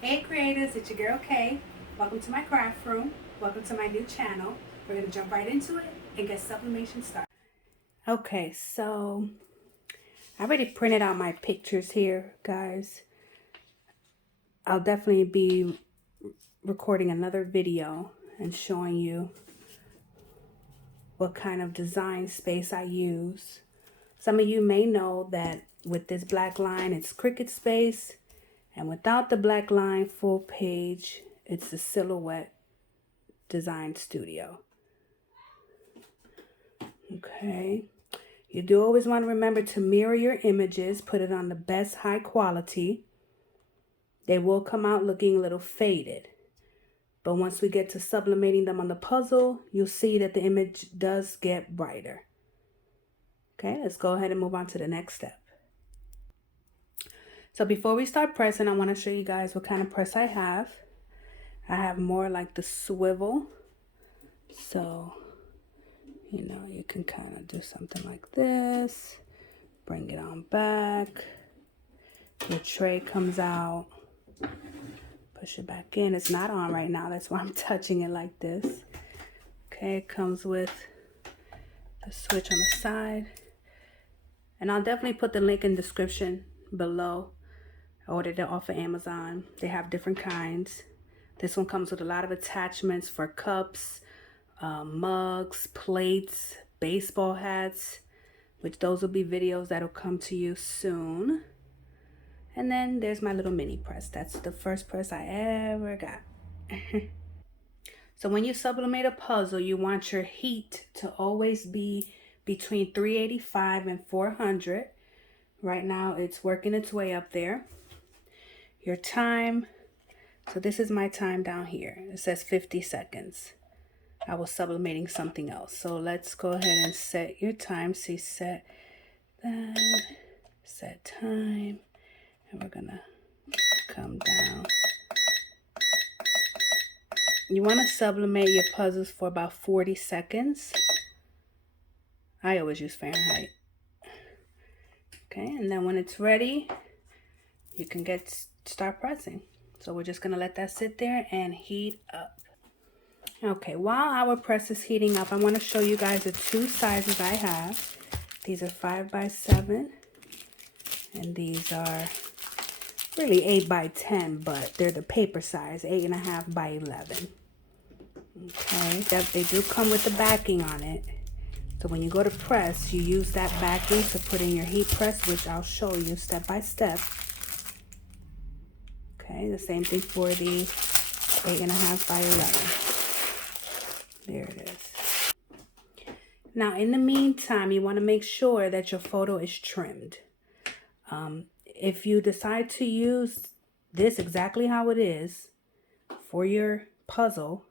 Hey creators, it's your girl Kay. Welcome to my craft room. Welcome to my new channel. We're going to jump right into it and get sublimation started. Okay, so I already printed out my pictures here, guys. I'll definitely be recording another video and showing you what kind of design space I use. Some of you may know that with this black line, it's Cricut space. And without the black line full page, it's the Silhouette Design Studio. Okay. You do always want to remember to mirror your images, put it on the best high quality. They will come out looking a little faded. But once we get to sublimating them on the puzzle, you'll see that the image does get brighter. Okay, let's go ahead and move on to the next step. So before we start pressing, I want to show you guys what kind of press I have. I have more like the swivel. So, you know, you can kind of do something like this. Bring it on back. Your tray comes out. Push it back in. It's not on right now. That's why I'm touching it like this. Okay, it comes with the switch on the side. And I'll definitely put the link in the description below. I ordered it off of Amazon. They have different kinds. This one comes with a lot of attachments for cups, mugs, plates, baseball hats, which those will be videos that'll come to you soon. And then there's my little mini press. That's the first press I ever got. So when you sublimate a puzzle, you want your heat to always be between 385 and 400. Right now it's working its way up there. Your time, so this is my time down here. It says 50 seconds. I was sublimating something else. So let's go ahead and set your time. See, set that, set time. And we're gonna come down. You want to sublimate your puzzles for about 40 seconds. I always use Fahrenheit. Okay, and then when it's ready, you can start pressing. So we're just gonna let that sit there and heat up. Okay, while our press is heating up, I want to show you guys the two sizes I have. These are 5x7, and these are really 8x10, but they're the paper size, 8.5x11. Okay, they do come with the backing on it. So when you go to press, you use that backing to put in your heat press, which I'll show you step by step. Okay, the same thing for the 8.5x11. There it is. Now, in the meantime, you want to make sure that your photo is trimmed. If you decide to use this exactly how it is for your puzzle,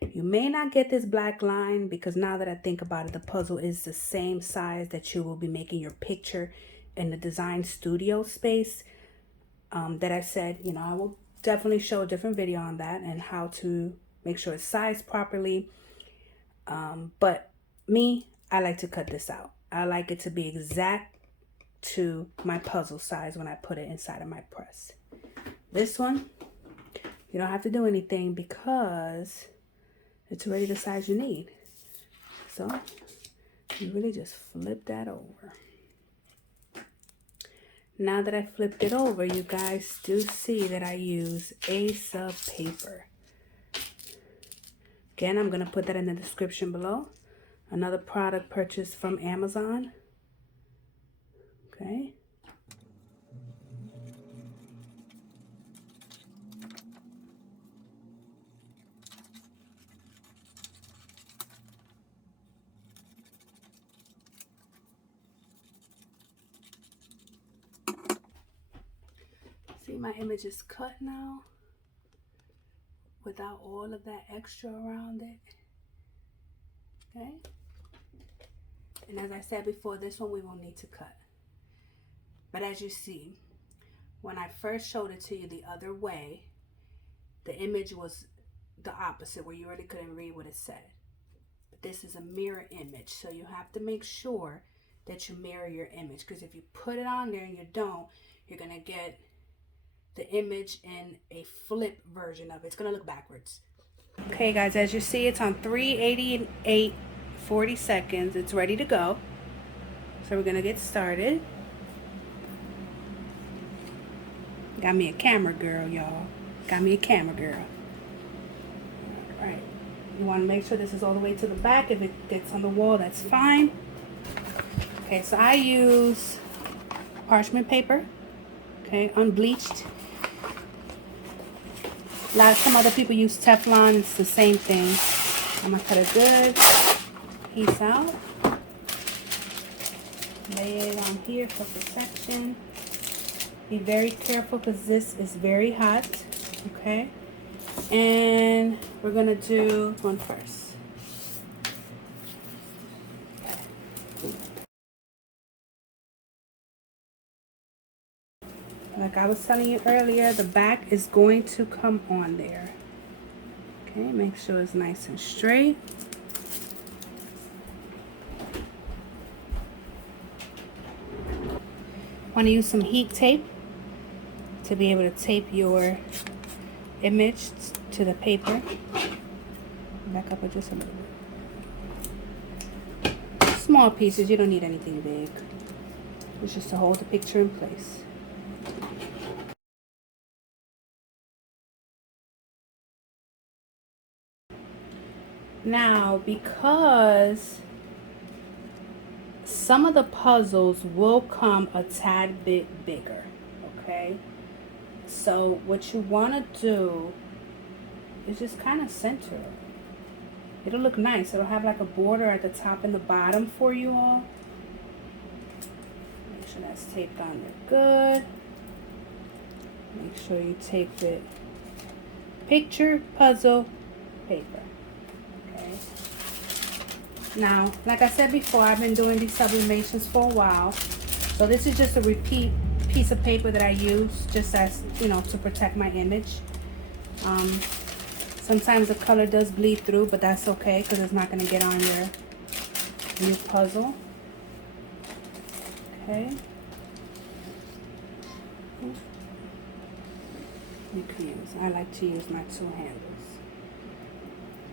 you may not get this black line because now that I think about it, the puzzle is the same size that you will be making your picture in the design studio space that I said, you know, I will definitely show a different video on that and how to make sure it's sized properly. But me, I like to cut this out. I like it to be exact to my puzzle size when I put it inside of my press. This one, you don't have to do anything because it's already the size you need. So you really just flip that over. Now that I flipped it over, you guys do see that I use a sub paper. Again, I'm going to put that in the description below. Another product purchased from Amazon. Okay. See, my image is cut now without all of that extra around it. Okay. And as I said before, this one we won't need to cut. But as you see, when I first showed it to you the other way, the image was the opposite where you really couldn't read what it said. But this is a mirror image, so you have to make sure that you mirror your image, because if you put it on there and you don't, you're gonna get the image in a flip version of it. It's gonna look backwards. Okay guys, as you see, it's on 388 40 seconds. It's ready to go. So we're gonna get started. Got me a camera girl, y'all. Got me a camera girl. All right. You want to make sure this is all the way to the back. If it gets on the wall, that's fine. Okay, so I use parchment paper. Okay, unbleached. Some other people use Teflon. It's the same thing. I'm gonna cut a good piece out. Lay it on here for protection. Be very careful because this is very hot. Okay, and we're gonna do one first. Like I was telling you earlier, the back is going to come on there. Okay, make sure it's nice and straight. Want to use some heat tape to be able to tape your image to the paper. Back up just a little bit. Small pieces, you don't need anything big. It's just to hold the picture in place. Now, because some of the puzzles will come a tad bit bigger, okay? So what you want to do is just kind of center it. It'll look nice. It'll have like a border at the top and the bottom for you all. Make sure that's taped on there good. Make sure you tape it. Picture, puzzle, paper. Okay. Now, like I said before, I've been doing these sublimations for a while. So this is just a repeat piece of paper that I use just as, you know, to protect my image. Sometimes the color does bleed through, but that's okay because it's not going to get on your puzzle. Okay. You can use, I like to use my two handles.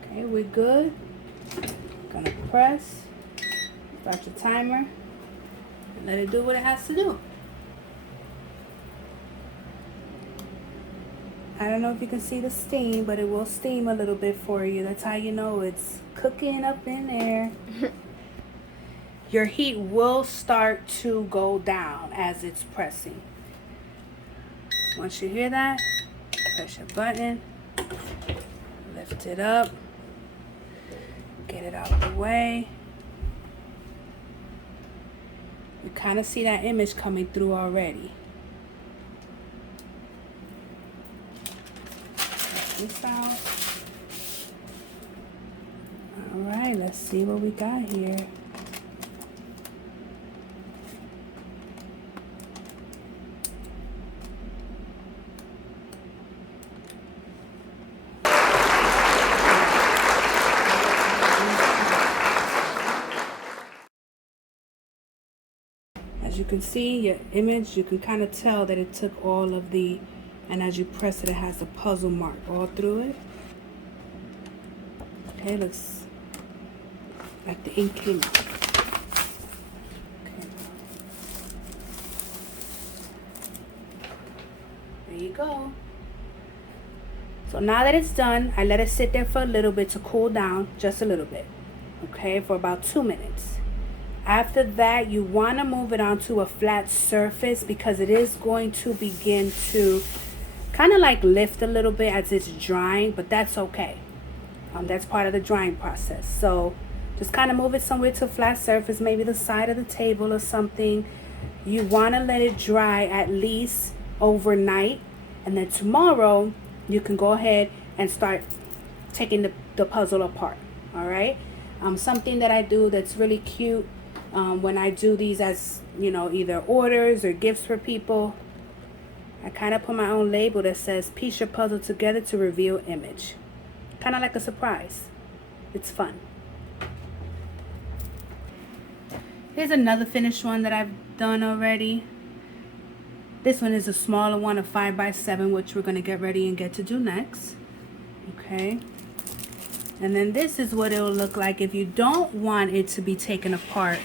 Okay, we're good. Gonna press, start your timer, and let it do what it has to do. I don't know if you can see the steam, but it will steam a little bit for you. That's how you know it's cooking up in there. Your heat will start to go down as it's pressing. Once you hear that, press your button, lift it up, get it out of the way. You kind of see that image coming through already. This out. All right, let's see what we got here. As you can see, your image, you can kind of tell that it took all of the, and as you press it, it has a puzzle mark all through it. Okay, looks like the ink came out. Okay. There you go. So now that it's done, I let it sit there for a little bit to cool down, just a little bit. Okay, for about 2 minutes. After that, you want to move it onto a flat surface because it is going to begin to kind of like lift a little bit as it's drying, but that's okay. That's part of the drying process. So just kind of move it somewhere to a flat surface, maybe the side of the table or something. You want to let it dry at least overnight, and then tomorrow you can go ahead and start taking the puzzle apart. All right. Something that I do that's really cute when I do these as, you know, either orders or gifts for people, I kind of put my own label that says piece your puzzle together to reveal image. Kind of like a surprise. It's fun. Here's another finished one that I've done already. This one is a smaller one, a 5x7, which we're going to get ready and get to do next. Okay. And then this is what it will look like if you don't want it to be taken apart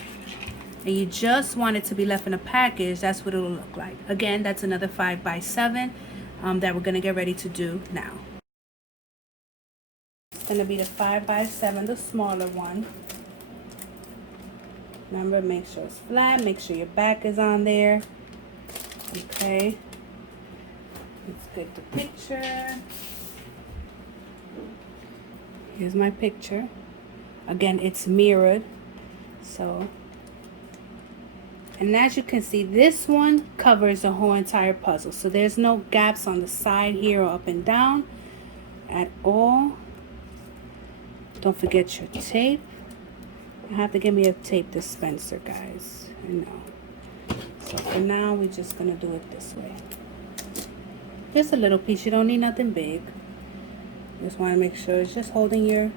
and you just want it to be left in a package. That's what it will look like. Again, that's another 5x7 that we're going to get ready to do now. It's going to be the 5x7, the smaller one. Remember, make sure it's flat. Make sure your back is on there. Okay. Let's get the picture. Here's my picture. Again, it's mirrored. So, and as you can see, this one covers the whole entire puzzle. So there's no gaps on the side here or up and down at all. Don't forget your tape. You have to give me a tape dispenser, guys. I know. So for now, we're just gonna do it this way. Just a little piece. You don't need nothing big. Just want to make sure it's just holding your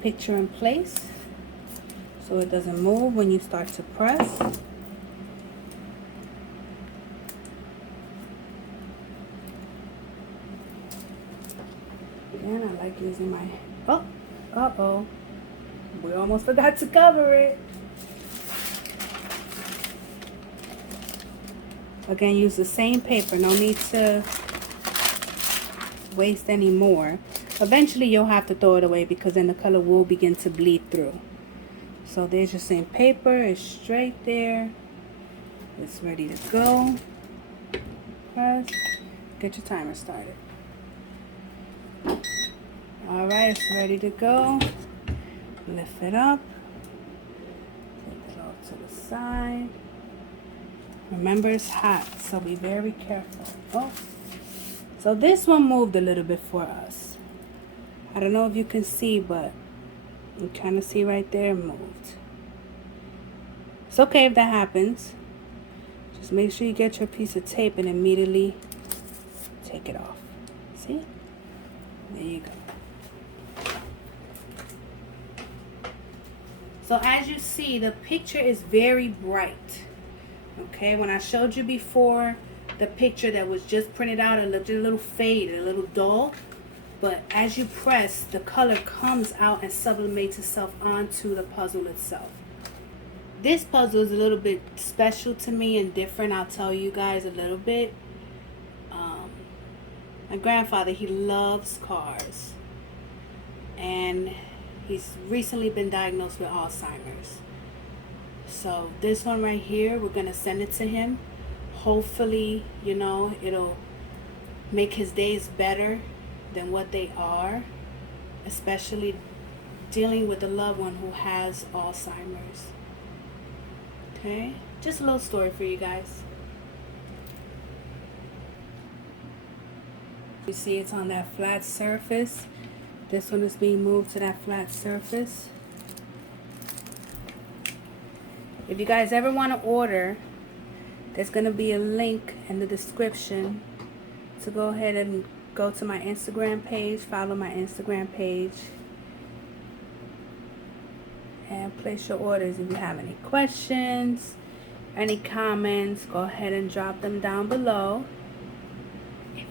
picture in place so it doesn't move when you start to press. Again, I like using my, uh-oh, we almost forgot to cover it. Again, use the same paper, no need to waste any more. Eventually you'll have to throw it away because then the color will begin to bleed through. So there's your same paper, it's straight there, it's ready to go. Press, get your timer started. All right, it's ready to go. Lift it up, take it off to the side. Remember, it's hot, so be very careful. Oh, so this one moved a little bit for us. I don't know if you can see, but you kind of see right there, it moved. It's okay if that happens. Just make sure you get your piece of tape and immediately take it off. See? There you go. So as you see, the picture is very bright. Okay, when I showed you before the picture that was just printed out, it looked a little faded, a little dull. But as you press, the color comes out and sublimates itself onto the puzzle itself. This puzzle is a little bit special to me and different. I'll tell you guys a little bit. My grandfather, he loves cars. And he's recently been diagnosed with Alzheimer's. So this one right here, we're going to send it to him. Hopefully, you know, it'll make his days better than what they are. Especially dealing with a loved one who has Alzheimer's. Okay? Just a little story for you guys. You see it's on that flat surface. This one is being moved to that flat surface. If you guys ever want to order, there's going to be a link in the description to go ahead and go to my Instagram page, follow my Instagram page, and place your orders. If you have any questions, any comments, go ahead and drop them down below.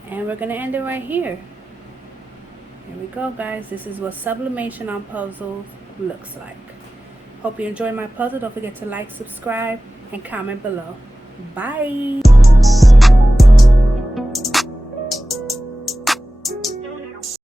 And we're going to end it right here. Here we go, guys. This is what sublimation on puzzles looks like. Hope you enjoyed my puzzle. Don't forget to like, subscribe, and comment below. Bye.